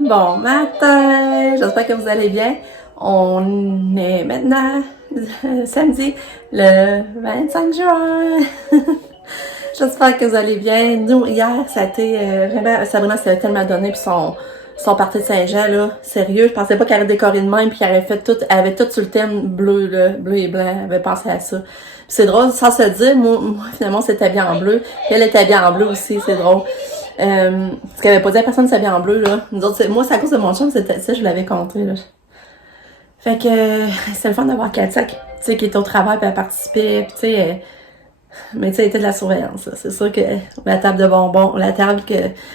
Bon matin, j'espère que vous allez bien. On est maintenant samedi le 25 juin. J'espère que vous allez bien. Nous, hier, ça a été vraiment, Sabrina s'était tellement donné puis son party de Saint-Jean, là, sérieux, je pensais pas qu'elle avait décoré de même puis qu'elle avait fait tout, elle avait tout sur le thème bleu, là, bleu et blanc, elle avait pensé à ça. Puis c'est drôle, sans se dire, moi finalement, c'était habillée en bleu, puis elle était habillée en bleu aussi, c'est drôle. Ce qu'elle avait pas dit à personne de s'habiller en bleu, là. Nous autres, moi, c'est à cause de mon chum, c'était ça, je l'avais compté, là. Fait que, c'est le fun d'avoir Katia, tu sais, qui était au travail, puis elle participait, puis tu sais, mais tu sais, elle était de la surveillance, là. C'est sûr que la table de bonbons, la table que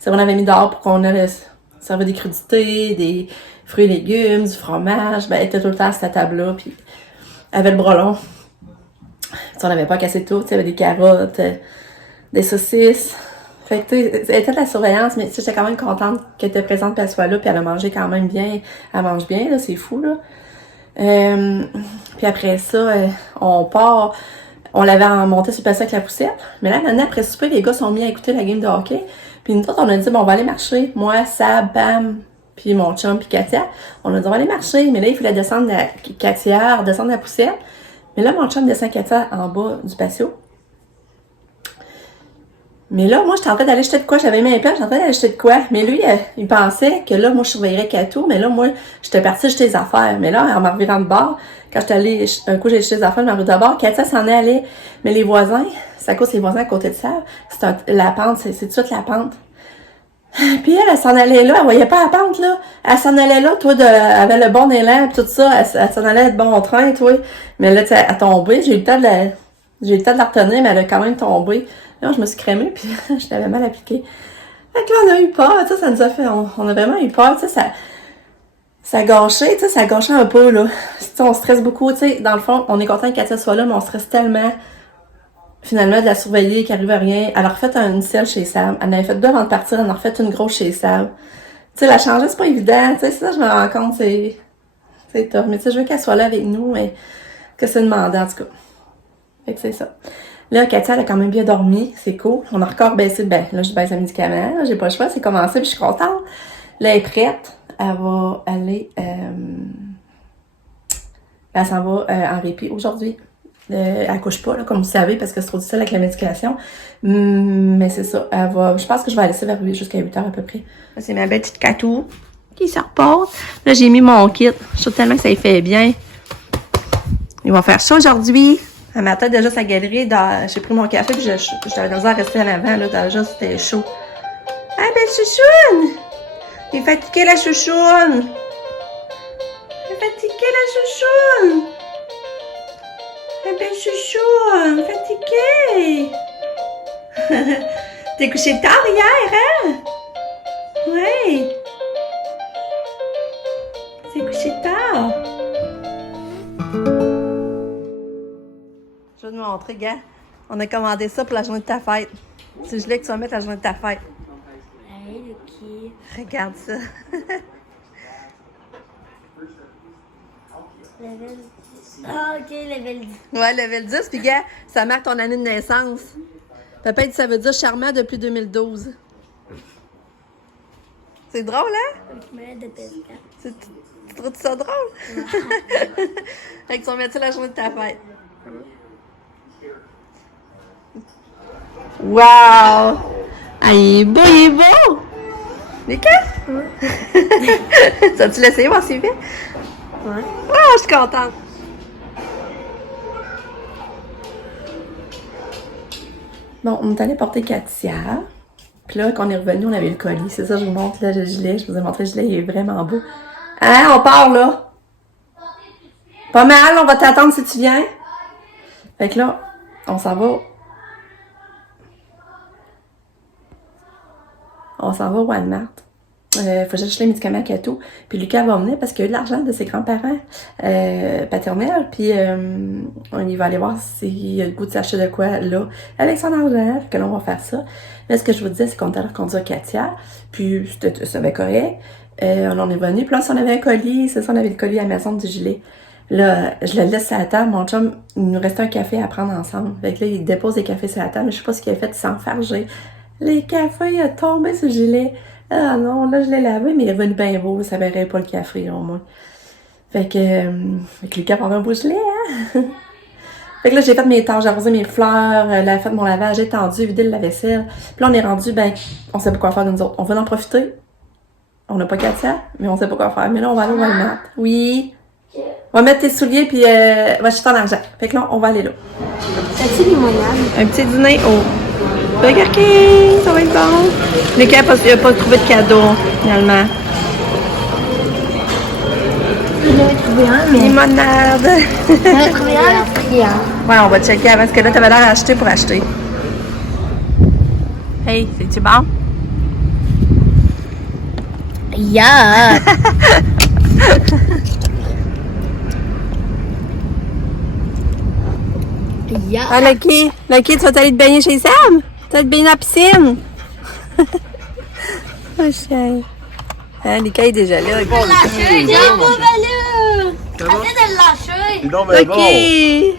Sabrina avait mis dehors pour qu'on ait servi des crudités, des fruits et légumes, du fromage, ben, elle était tout le temps à cette table-là, puis elle avait le bras long. Puis on n'avait pas cassé tout, tu sais, il y avait des carottes, des saucisses. Fait que, tu sais, elle était de la surveillance, mais j'étais quand même contente qu'elle était présente, puis elle soit là, puis elle a mangé quand même bien. Elle mange bien, là, c'est fou, là. Puis après ça, on part. On l'avait monté sur le passé avec la poussette. Mais là, maintenant, après souper, les gars sont mis à écouter la game de hockey. Puis nous autres, on a dit, bon, on va aller marcher. Moi, Sab, Bam, puis mon chum, puis Katia. On a dit, on va aller marcher. Mais là, il fallait descendre Katia, redescendre la poussette. Mais là, mon chum descend Katia en bas du patio. Mais là, moi, j'étais en train d'aller jeter de quoi. J'avais mis un plan, j'étais en train d'aller jeter de quoi. Mais lui, il pensait que là, moi, je surveillerais Kato. Mais là, moi, j'étais partie jeter les affaires. Mais là, en me revirant de bord, quand j'étais allée, un coup, j'ai jeté les affaires, je m'en de bord. Katia s'en est allée. Mais les voisins, c'est à cause des voisins à côté de ça. La pente, c'est toute la pente. Puis elle s'en allait là, elle voyait pas la pente, là. Elle s'en allait là, toi, elle avait le bon élan, pis tout ça. Elle s'en allait de bon train, toi. Mais là, tu sais, elle a tombé. J'ai eu le temps de la retenir, mais elle a quand même tombé. Là, je me suis crémée, puis je l'avais mal appliquée. Fait que là, on a eu peur, tu sais, ça nous a fait, on a vraiment eu peur, tu sais, ça gâchait, tu sais, ça gâchait un peu, là. Tu sais, on stresse beaucoup, tu sais, dans le fond, on est content que Katia soit là, mais on stresse tellement, finalement, de la surveiller, qu'il arrive à rien. Elle a refait une selle chez Sam. Elle en avait fait deux avant de partir, elle en a refait une grosse chez Sam. Tu sais, la changer, c'est pas évident, tu sais, ça, je me rends compte, c'est tough. Mais tu sais, je veux qu'elle soit là avec nous, mais que c'est demandé, en tout cas. Fait que c'est ça. Là, Katia, elle a quand même bien dormi, c'est cool. On a encore baissé, là, je baisse un médicament, là, j'ai pas le choix, c'est commencé, puis je suis contente. Là, elle est prête, elle va aller, elle s'en va en répit aujourd'hui. Elle couche pas, là, comme vous savez, parce que c'est trop difficile avec la médication. Mais c'est ça, je pense que je vais la laisser vers jusqu'à 8h à peu près. Là, c'est ma belle petite Catou qui se repose. Là, j'ai mis mon kit, je trouve tellement que ça y fait bien. Ils vont faire ça aujourd'hui. À ma tête, déjà, sa galerie, j'ai pris mon café, puis j'avais besoin de rester en avant, là, déjà, c'était chaud. Ah, belle chouchoune! Il est fatigué, la chouchoune! Il est fatigué, la chouchoune! Ah, belle chouchoune! Fatiguée! T'es couché tard hier, hein? Ouais! T'es couché tard! Je vais te montrer, gars. On a commandé ça pour la journée de ta fête. C'est gelé que tu vas mettre la journée de ta fête. Hey, Lucky. Regarde ça. Level 10. Ah, ok, level 10. Ouais, level 10. Puis, gars, ça marque ton année de naissance. Papa dit ça veut dire charmant depuis 2012. C'est drôle, hein? De pesca. Tu trouves ça drôle? Fait que tu vas mettre ça la journée de ta fête. Wow! Ah, il est beau, il est beau! Lesquels? Ça tu l'essayé voir s'il fait? Ouais. Ah, je suis contente! Bon, on est allé porter Katia. Puis là, quand on est revenu, on avait le colis. C'est ça, je vous montre là, le gilet. Je vous ai montré le gilet, il est vraiment beau. Hein, on part là? Pas mal, on va t'attendre si tu viens. Fait que là, on s'en va. On s'en va au Walmart. Faut que j'achète les médicaments à Kato. Puis Lucas va venir parce qu'il a eu de l'argent de ses grands-parents paternels. Puis il va aller voir s'il a le goût de s'acheter de quoi là avec son argent. Fait que là, on va faire ça. Là, ce que je vous disais, c'est qu'on est allé conduire Katia. Puis c'était correct. On en est venu. Puis là, si on avait un colis, c'est ça, on avait le colis à la maison du gilet. Là, je le laisse à la table. Mon chum, il nous restait un café à prendre ensemble. Fait que là, il dépose les cafés sur la table. Mais je sais pas ce qu'il a fait, il s'est enfargé. Les cafés, il a tombé sur le gilet. Ah non, là, je l'ai lavé, mais il est revenu bien beau. Ça verrait pas le café, au moins. Fait que Lucas prend un beau gelé, hein? Fait que là, j'ai fait mes tâches, j'ai arrosé mes fleurs, j'ai fait mon lavage, j'ai tendu, vidé le lave-vaisselle. Puis là, on est rendu, on sait pas quoi faire de nous autres. On veut en profiter. On n'a pas Katia, mais on sait pas quoi faire. Mais là, on va aller au Walmart. Oui. On va mettre tes souliers, puis va acheter ton argent. Fait que là, on va aller là. As-tu limonade? Un petit dîner au Burger King, ça va être bon. Lucas il a pas trouvé de cadeau, finalement. Il avait trouvé un, mais... Limonade. Il avait trouvé un, mais Ouais, on va checker avant, parce que là, t'avais l'air d'acheter pour acheter. Hey, c'est-tu bon? Yeah! Yeah! Ah, Lucky, tu vas aller te baigner chez Sam? Tu vas te baigner dans la piscine? Oh, chien. Ah, Lucas est déjà là. J'ai pas valeur! Arrête de le lâcher! Non, mais bon. Lucky!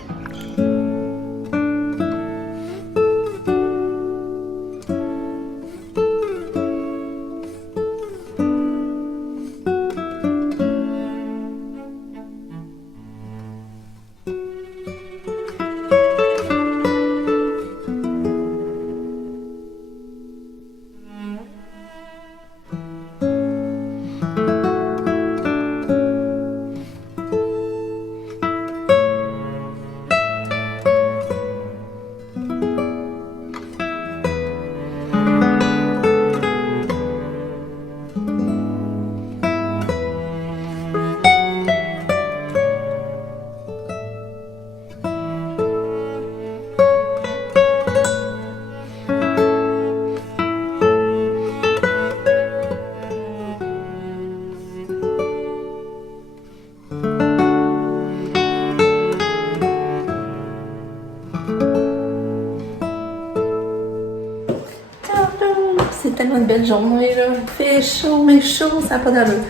C'est tellement une belle journée, là. Il fait chaud, mais chaud, ça n'a pas d'allure.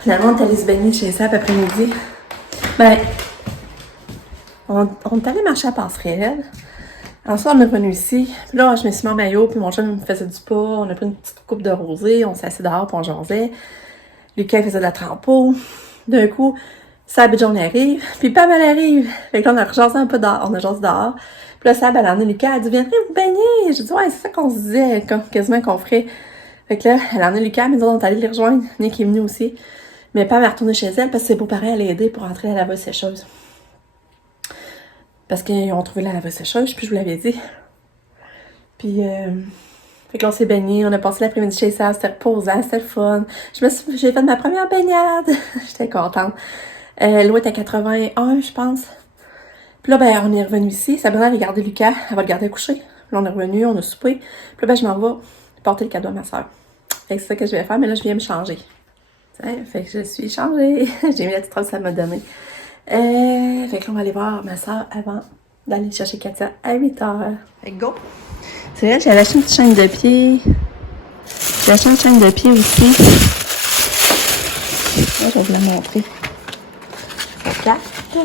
Finalement, on est allé se baigner chez Sap après-midi. On est allé marcher à Passerelle. Ensuite, on est revenu ici. Puis là, je me suis mis en maillot, puis mon chum me faisait du pas. On a pris une petite coupe de rosée, on s'est assis dehors, puis on jasait. Lucas faisait de la trempeau. D'un coup, Sab et John arrivent, puis Pam, elle arrive. Fait que là, on a rejasé un peu dehors, on a jasé dehors. Puis là, Sab, elle a emmené Lucas, elle dit « Viendrez vous baigner! » J'ai dit « Ouais, c'est ça qu'on se disait, quasiment qu'on ferait. » Fait que là, elle a emmené Lucas, mais nous autres, on est allés les rejoindre. Nick est venu aussi. Mais Pam est retournée chez elle parce que ses beaux-parents allaient aider pour rentrer à la laveuse sécheuse. Parce qu'ils ont trouvé la laveuse sécheuse, puis je vous l'avais dit. Puis, fait que là, on s'est baigné, on a passé l'après-midi chez ça, c'était reposant, c'était le fun. J'ai fait ma première baignade. J'étais contente. L'eau était à 81, je pense. Puis là, on est revenu ici. Sabrina avait gardé Lucas, elle va le garder couché. Puis là, on est revenu, on a soupé. Puis là, je m'en vais porter le cadeau à ma soeur. Fait que c'est ça que je vais faire, mais là, je viens me changer. T'sais, fait que je suis changée. J'ai mis la petite robe que ça m'a donné. Fait que là, on va aller voir ma soeur avant d'aller chercher Katia à 8h. Fait que go! C'est vrai, j'ai acheté une petite chaîne de pied. J'ai acheté une chaîne de pied aussi. Là, je vais vous la montrer. Regarde. Une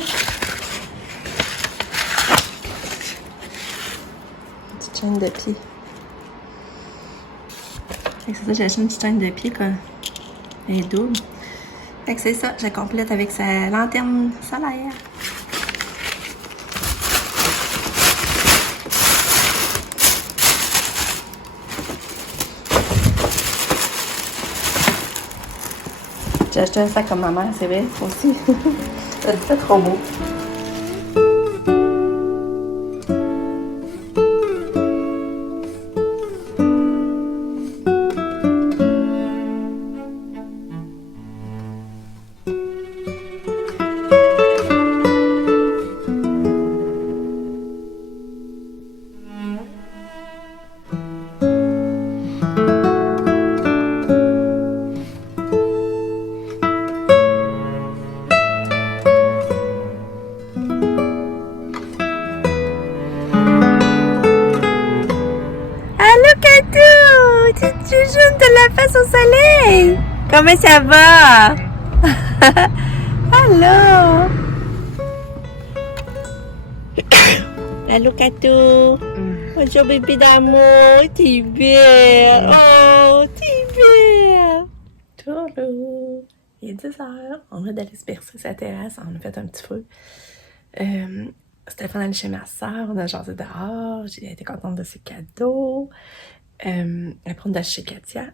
petite chaîne de pied. Fait que c'est ça, j'ai acheté une petite chaîne de pied, quoi. Elle est double. Fait que c'est ça, je complète avec sa lanterne solaire. J'ai acheté un sac comme ma mère, c'est vrai, aussi. C'est trop beau. Tu joues de la face au soleil. Comment ça va? Allô? Allô, Kato? Bonjour, bébé d'amour. T'es belle. Oh, t'es bébé! Tourlou! Il est 10h. On va d'aller se bercer sa terrasse. On a fait un petit feu. Stéphane allait chez ma soeur. On a jasé dehors. J'ai été contente de ses cadeaux. Après, on est allé chez Katia.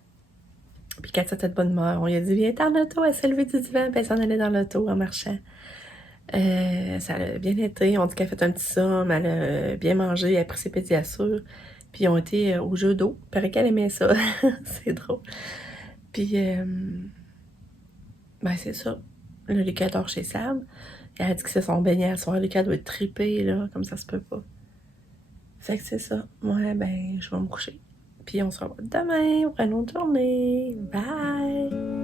Puis Katia était de bonne humeur. On lui a dit, viens dans l'auto. Elle s'est levée du divan. Puis elle s'en allait dans l'auto en marchant. Ça a bien été. On dit qu'elle a fait un petit somme. Elle a bien mangé. Elle a pris ses pédiassures. Puis ils ont été au jeu d'eau. Il paraît qu'elle aimait ça. C'est drôle. Puis, ben c'est ça. Là, Lucas dort chez Sam. Elle a dit que c'est son beignet à soir. Lucas doit être trippé, là, comme ça se peut pas. Fait que c'est ça. Ouais, ben, je vais me coucher. Puis on se revoit demain pour une autre journée. Bye!